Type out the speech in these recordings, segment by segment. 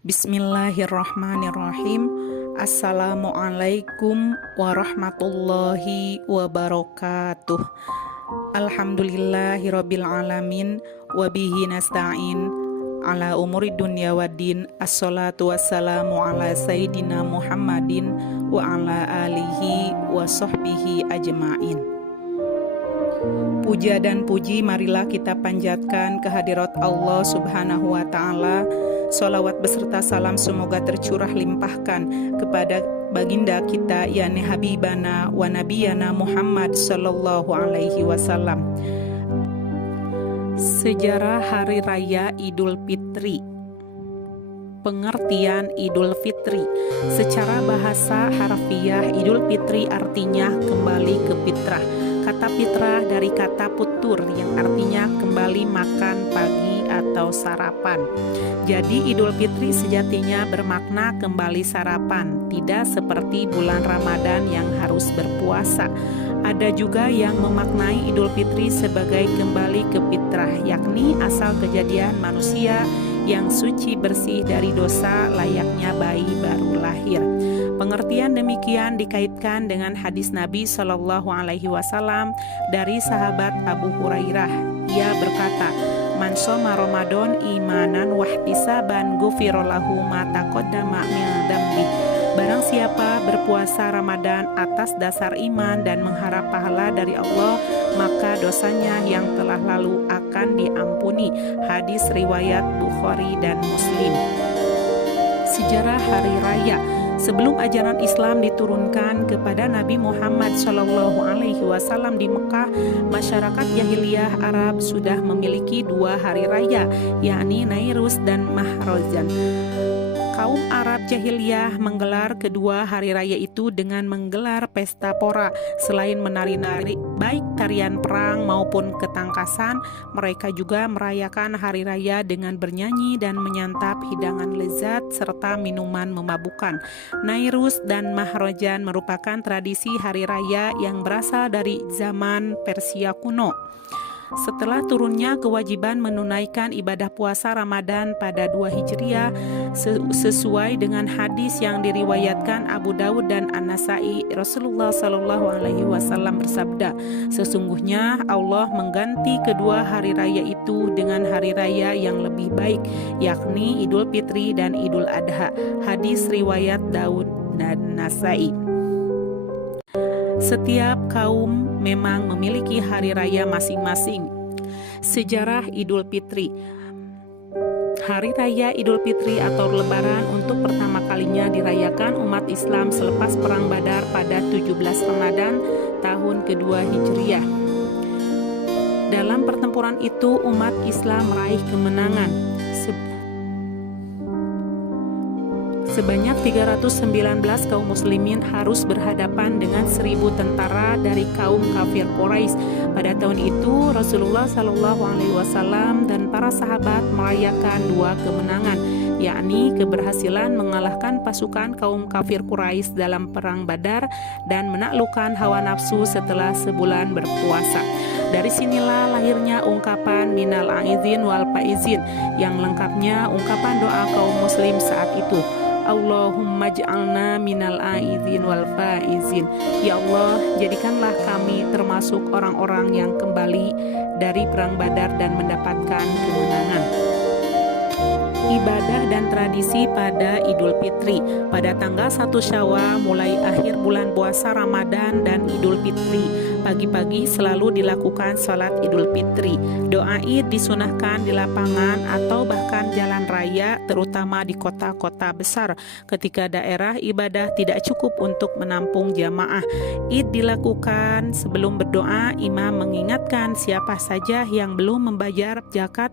Bismillahirrahmanirrahim. Assalamualaikum warahmatullahi wabarakatuh. Alhamdulillahirabbil alamin wa bihi nasta'in ala umuri dunya waddin. Assalatu wassalamu ala sayyidina Muhammadin wa ala alihi wa sahbihi ajma'in. Puja dan puji marilah kita panjatkan kehadirat Allah Subhanahu wa ta'ala. Sholawat beserta salam semoga tercurah limpahkan kepada baginda kita yakni Habibana wa Nabiyana Muhammad sallallahu alaihi wasallam. Sejarah Hari Raya Idul Fitri. Pengertian Idul Fitri. Secara bahasa harfiah Idul Fitri artinya kembali ke fitrah. Kata fitrah dari kata putur yang artinya kembali makan pagi atau sarapan. Jadi Idul Fitri sejatinya bermakna kembali sarapan, tidak seperti bulan Ramadan yang harus berpuasa. Ada juga yang memaknai Idul Fitri sebagai kembali ke fitrah, yakni asal kejadian manusia yang suci bersih dari dosa layaknya bayi baru lahir. Pengertian demikian dikaitkan dengan hadis Nabi Shallallahu Alaihi Wasallam dari sahabat Abu Hurairah. Ia berkata, "Man shoma Ramadan imanan wahtisaban ghufira lahu ma taqaddama min dzambi." Barang siapa berpuasa Ramadan atas dasar iman dan mengharap pahala dari Allah, maka dosanya yang telah lalu akan diampuni. Hadis riwayat Bukhari dan Muslim. Sejarah Hari Raya. Sebelum ajaran Islam diturunkan kepada Nabi Muhammad SAW di Mekah, masyarakat jahiliyah Arab sudah memiliki dua hari raya, yakni Nairus dan Mahrozan. Kaum Arab jahiliyah menggelar kedua hari raya itu dengan menggelar pesta pora. Selain menari-nari baik tarian perang maupun ketangkasan, mereka juga merayakan hari raya dengan bernyanyi dan menyantap hidangan lezat serta minuman memabukkan. Nairus dan Mahrojan merupakan tradisi hari raya yang berasal dari zaman Persia kuno. Setelah turunnya kewajiban menunaikan ibadah puasa Ramadan pada 2 Hijriah sesuai dengan hadis yang diriwayatkan Abu Dawud dan An-Nasai, Rasulullah Shallallahu Alaihi Wasallam bersabda, "Sesungguhnya Allah mengganti kedua hari raya itu dengan hari raya yang lebih baik, yakni Idul Fitri dan Idul Adha." Hadis riwayat Dawud dan Nasai. Setiap kaum memang memiliki hari raya masing-masing. Sejarah Idul Fitri. Hari Raya Idul Fitri atau Lebaran untuk pertama kalinya dirayakan umat Islam selepas Perang Badar pada 17 Ramadan tahun kedua Hijriah. Dalam pertempuran itu umat Islam meraih kemenangan. Sebanyak 319 kaum muslimin harus berhadapan dengan 1000 tentara dari kaum kafir Quraisy. Pada tahun itu Rasulullah Shallallahu Alaihi Wasallam dan para sahabat merayakan dua kemenangan, yakni keberhasilan mengalahkan pasukan kaum kafir Quraisy dalam perang Badar dan menaklukkan hawa nafsu setelah sebulan berpuasa. Dari sinilah lahirnya ungkapan minal aizin wal faizin, yang lengkapnya ungkapan doa kaum muslim saat itu. Allahumma ja'alna minal aizin wal faizin. Ya Allah, jadikanlah kami termasuk orang-orang yang kembali dari perang Badar dan mendapatkan kemenangan. Ibadah dan tradisi pada Idul Fitri. Pada tanggal 1 Syawal mulai akhir bulan puasa Ramadan dan Idul Fitri, pagi-pagi selalu dilakukan sholat Idul Fitri. Doa Id disunahkan di lapangan atau bahkan jalan raya, terutama di kota-kota besar ketika daerah ibadah tidak cukup untuk menampung jamaah. Id dilakukan sebelum berdoa, imam mengingatkan siapa saja yang belum membayar zakat.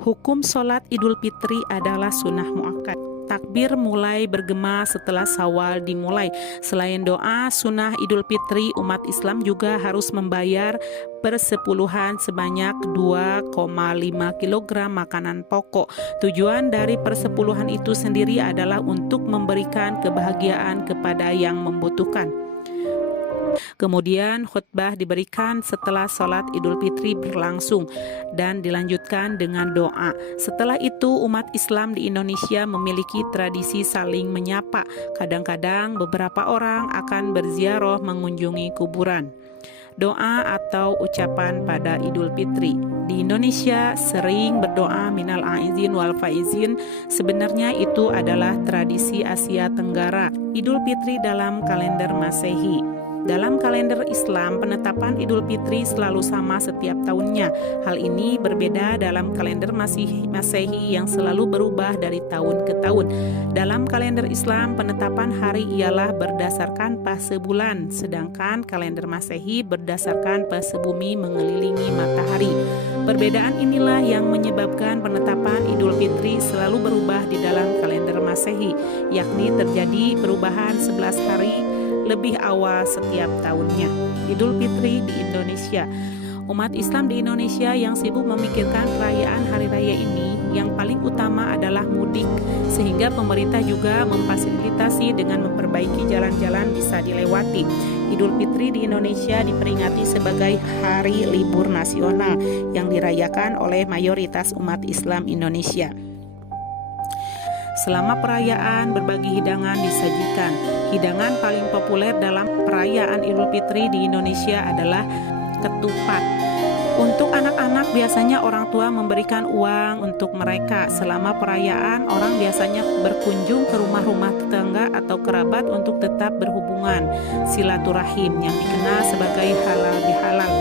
Hukum sholat Idul Fitri adalah sunnah muakkad. Takbir mulai bergema setelah Syawal dimulai. Selain doa sunnah Idul Fitri, umat Islam juga harus membayar persepuluhan sebanyak 2,5 kg makanan pokok. Tujuan dari persepuluhan itu sendiri adalah untuk memberikan kebahagiaan kepada yang membutuhkan. Kemudian khutbah diberikan setelah sholat Idul Fitri berlangsung dan dilanjutkan dengan doa. Setelah itu umat Islam di Indonesia memiliki tradisi saling menyapa. Kadang-kadang beberapa orang akan berziarah mengunjungi kuburan. Doa atau ucapan pada Idul Fitri. Di Indonesia sering berdoa minal aizin wal faizin. Sebenarnya itu adalah tradisi Asia Tenggara. Idul Fitri dalam kalender Masehi. Dalam kalender Islam, penetapan Idul Fitri selalu sama setiap tahunnya. Hal ini berbeda dalam kalender Masehi yang selalu berubah dari tahun ke tahun. Dalam kalender Islam, penetapan hari ialah berdasarkan fase bulan, sedangkan kalender Masehi berdasarkan fase bumi mengelilingi matahari. Perbedaan inilah yang menyebabkan penetapan Idul Fitri selalu berubah di dalam kalender Masehi, yakni terjadi perubahan 11 hari lebih awal setiap tahunnya. Idul Fitri di Indonesia. Umat Islam di Indonesia yang sibuk memikirkan perayaan hari raya ini, yang paling utama adalah mudik, sehingga pemerintah juga memfasilitasi dengan memperbaiki jalan-jalan bisa dilewati. Idul Fitri di Indonesia diperingati sebagai hari libur nasional yang dirayakan oleh mayoritas umat Islam Indonesia. Selama perayaan, berbagai hidangan disajikan. Hidangan paling populer dalam perayaan Idul Fitri di Indonesia adalah ketupat. Untuk anak-anak biasanya orang tua memberikan uang untuk mereka. Selama perayaan, orang biasanya berkunjung ke rumah-rumah tetangga atau kerabat untuk tetap berhubungan silaturahim yang dikenal sebagai halal bihalal,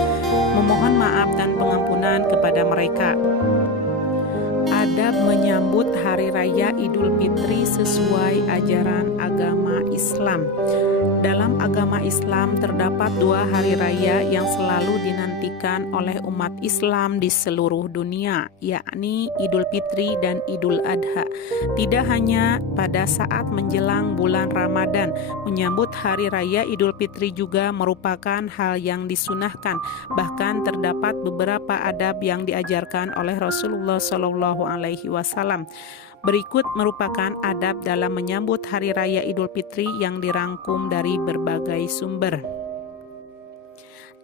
memohon maaf dan pengampunan kepada mereka. Adab menyambut Hari Raya Idul Fitri sesuai ajaran agama Islam. Dalam agama Islam terdapat 2 hari raya yang selalu dinantikan oleh umat Islam di seluruh dunia, yakni Idul Fitri dan Idul Adha. Tidak hanya pada saat menjelang bulan Ramadan, menyambut Hari Raya Idul Fitri juga merupakan hal yang disunahkan. Bahkan terdapat beberapa adab yang diajarkan oleh Rasulullah SAW. Berikut merupakan adab dalam menyambut Hari Raya Idul Fitri yang dirangkum dari berbagai sumber.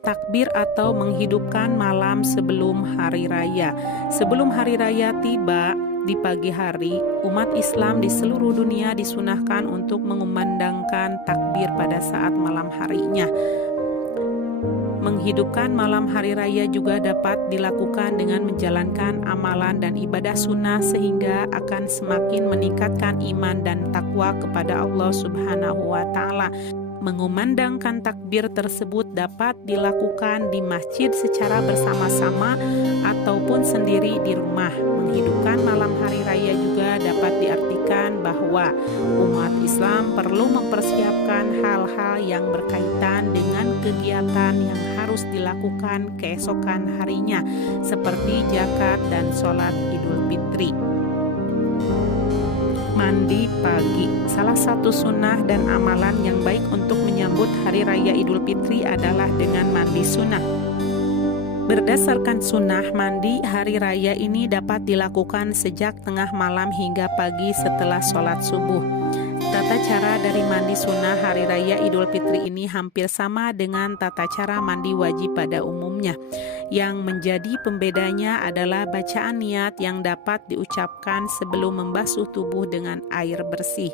Takbir atau menghidupkan malam sebelum hari raya. Sebelum hari raya tiba di pagi hari, umat Islam di seluruh dunia disunahkan untuk mengumandangkan takbir pada saat malam harinya. Menghidupkan malam hari raya juga dapat dilakukan dengan menjalankan amalan dan ibadah sunnah sehingga akan semakin meningkatkan iman dan takwa kepada Allah Subhanahu wa Ta'ala. Mengumandangkan takbir tersebut dapat dilakukan di masjid secara bersama-sama ataupun sendiri di rumah. Menghidupkan malam hari raya juga dapat diartikan bahwa umat Islam perlu mempersiapkan hal-hal yang berkaitan dengan kegiatan yang harus dilakukan keesokan harinya, seperti zakat dan sholat Idul Fitri. Mandi pagi. Salah satu sunnah dan amalan yang baik untuk menyambut Hari Raya Idul Fitri adalah dengan mandi sunnah. Berdasarkan sunnah, mandi hari raya ini dapat dilakukan sejak tengah malam hingga pagi setelah sholat subuh. Tata cara dari mandi sunnah hari raya Idul Fitri ini hampir sama dengan tata cara mandi wajib pada umumnya. Yang menjadi pembedanya adalah bacaan niat yang dapat diucapkan sebelum membasuh tubuh dengan air bersih.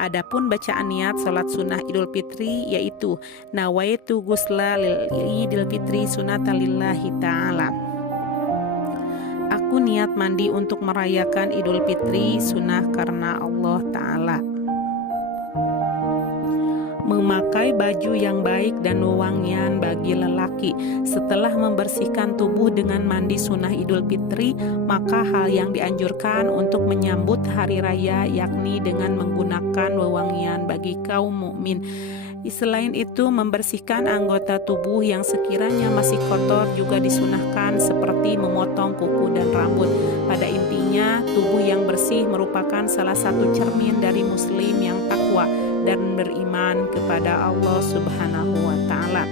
Adapun bacaan niat salat sunnah Idul Fitri yaitu nawaitu ghusla lil Idul Fitri sunatalillahi ta'ala. Aku niat mandi untuk merayakan Idul Fitri sunnah karena Allah Ta'ala. Memakai baju yang baik dan wewangian bagi lelaki. Setelah membersihkan tubuh dengan mandi sunnah Idul Fitri, maka hal yang dianjurkan untuk menyambut hari raya yakni dengan menggunakan wewangian bagi kaum mukmin. Selain itu, membersihkan anggota tubuh yang sekiranya masih kotor juga disunahkan seperti memotong kuku dan rambut. Pada intinya, tubuh yang bersih merupakan salah satu cermin dari muslim yang takwa dan beriman kepada Allah Subhanahu wa Ta'ala.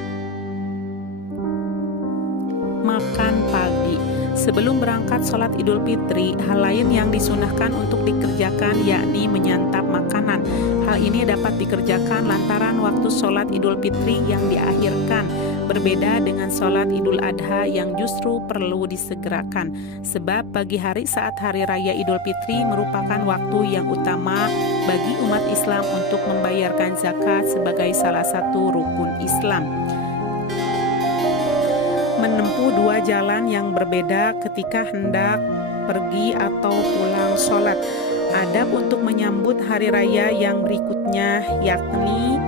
Makan pagi. Sebelum berangkat sholat Idul Fitri, hal lain yang disunahkan untuk dikerjakan yakni menyantap makanan. Hal ini dapat dikerjakan lantaran waktu sholat Idul Fitri yang diakhirkan, berbeda dengan sholat Idul Adha yang justru perlu disegerakan. Sebab pagi hari saat hari raya Idul Fitri merupakan waktu yang utama bagi umat Islam untuk membayarkan zakat sebagai salah satu rukun Islam. Menempuh dua jalan yang berbeda ketika hendak pergi atau pulang sholat. Adab untuk menyambut hari raya yang berikutnya, yakni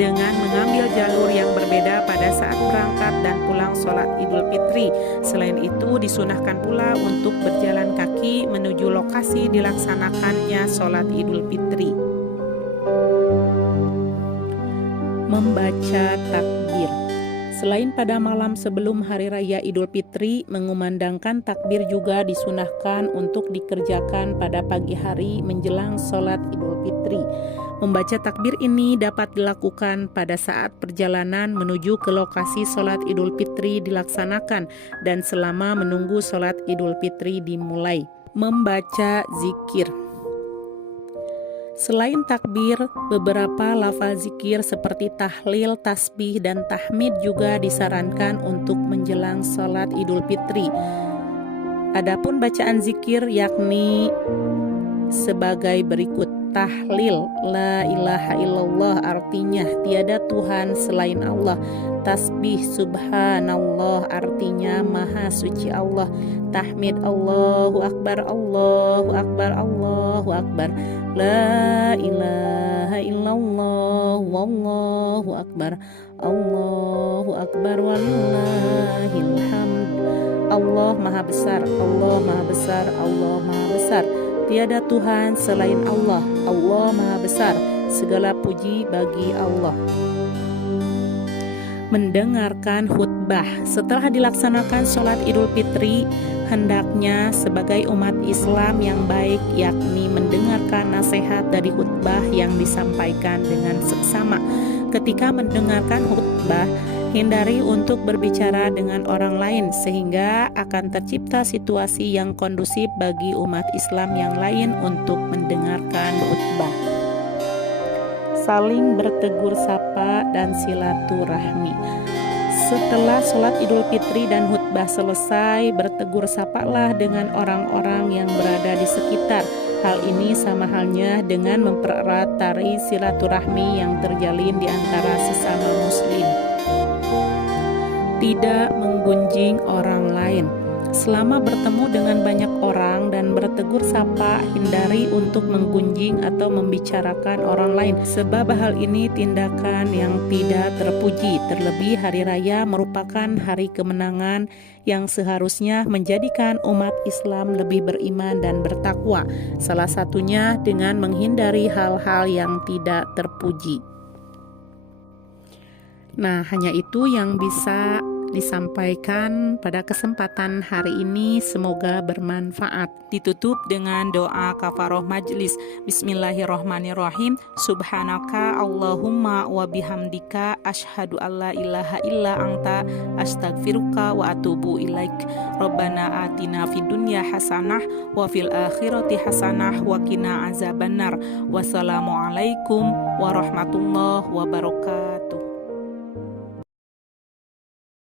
dengan mengambil jalur yang berbeda pada saat berangkat dan pulang sholat Idul Fitri. Selain itu, disunahkan pula untuk berjalan kaki menuju lokasi dilaksanakannya sholat Idul Fitri. Membaca takbir. Selain pada malam sebelum Hari Raya Idul Fitri, mengumandangkan takbir juga disunahkan untuk dikerjakan pada pagi hari menjelang sholat Idul Fitri. Membaca takbir ini dapat dilakukan pada saat perjalanan menuju ke lokasi sholat Idul Fitri dilaksanakan dan selama menunggu sholat Idul Fitri dimulai. Membaca zikir. Selain takbir, beberapa lafaz zikir seperti tahlil, tasbih, dan tahmid juga disarankan untuk menjelang sholat Idul Fitri. Adapun bacaan zikir yakni sebagai berikut. Tahlil, la ilaha illallah, artinya tiada Tuhan selain Allah. Tasbih, subhanallah, artinya maha suci Allah. Tahmid, Allahu akbar, Allahu akbar, Allahu akbar. La ilaha illallah, wallahu akbar, Allahu akbar, walillahil hamd. Allah maha besar, Allah maha besar, Allah maha besar. Tiada Tuhan selain Allah, Allah maha besar, segala puji bagi Allah. Mendengarkan khutbah. Setelah dilaksanakan sholat Idul Fitri, hendaknya sebagai umat Islam yang baik, yakni mendengarkan nasihat dari khutbah yang disampaikan dengan seksama. Ketika mendengarkan khutbah, hindari untuk berbicara dengan orang lain sehingga akan tercipta situasi yang kondusif bagi umat Islam yang lain untuk mendengarkan khutbah. Saling bertegur sapa dan silaturahmi. Setelah sholat Idul Fitri dan khutbah selesai, bertegur sapalah dengan orang-orang yang berada di sekitar. Hal ini sama halnya dengan mempererat tali silaturahmi yang terjalin di antara sesama muslim. Tidak menggunjing orang lain. Selama bertemu dengan banyak orang dan bertegur sapa, hindari untuk menggunjing atau membicarakan orang lain, sebab hal ini tindakan yang tidak terpuji. Terlebih hari raya merupakan hari kemenangan yang seharusnya menjadikan umat Islam lebih beriman dan bertakwa. Salah satunya dengan menghindari hal-hal yang tidak terpuji. Nah, hanya itu yang bisa disampaikan pada kesempatan hari ini, semoga bermanfaat. Ditutup dengan doa kafaroh majlis. Bismillahirrahmanirrahim. Subhanaka Allahumma wa bihamdika asyhadu alla ilaha illa anta astaghfiruka wa atubu ilaik. Rabbana atina fid dunya hasanah wa fil akhirati hasanah wa qina azabannar. Wassalamualaikum warahmatullahi wabarakatuh.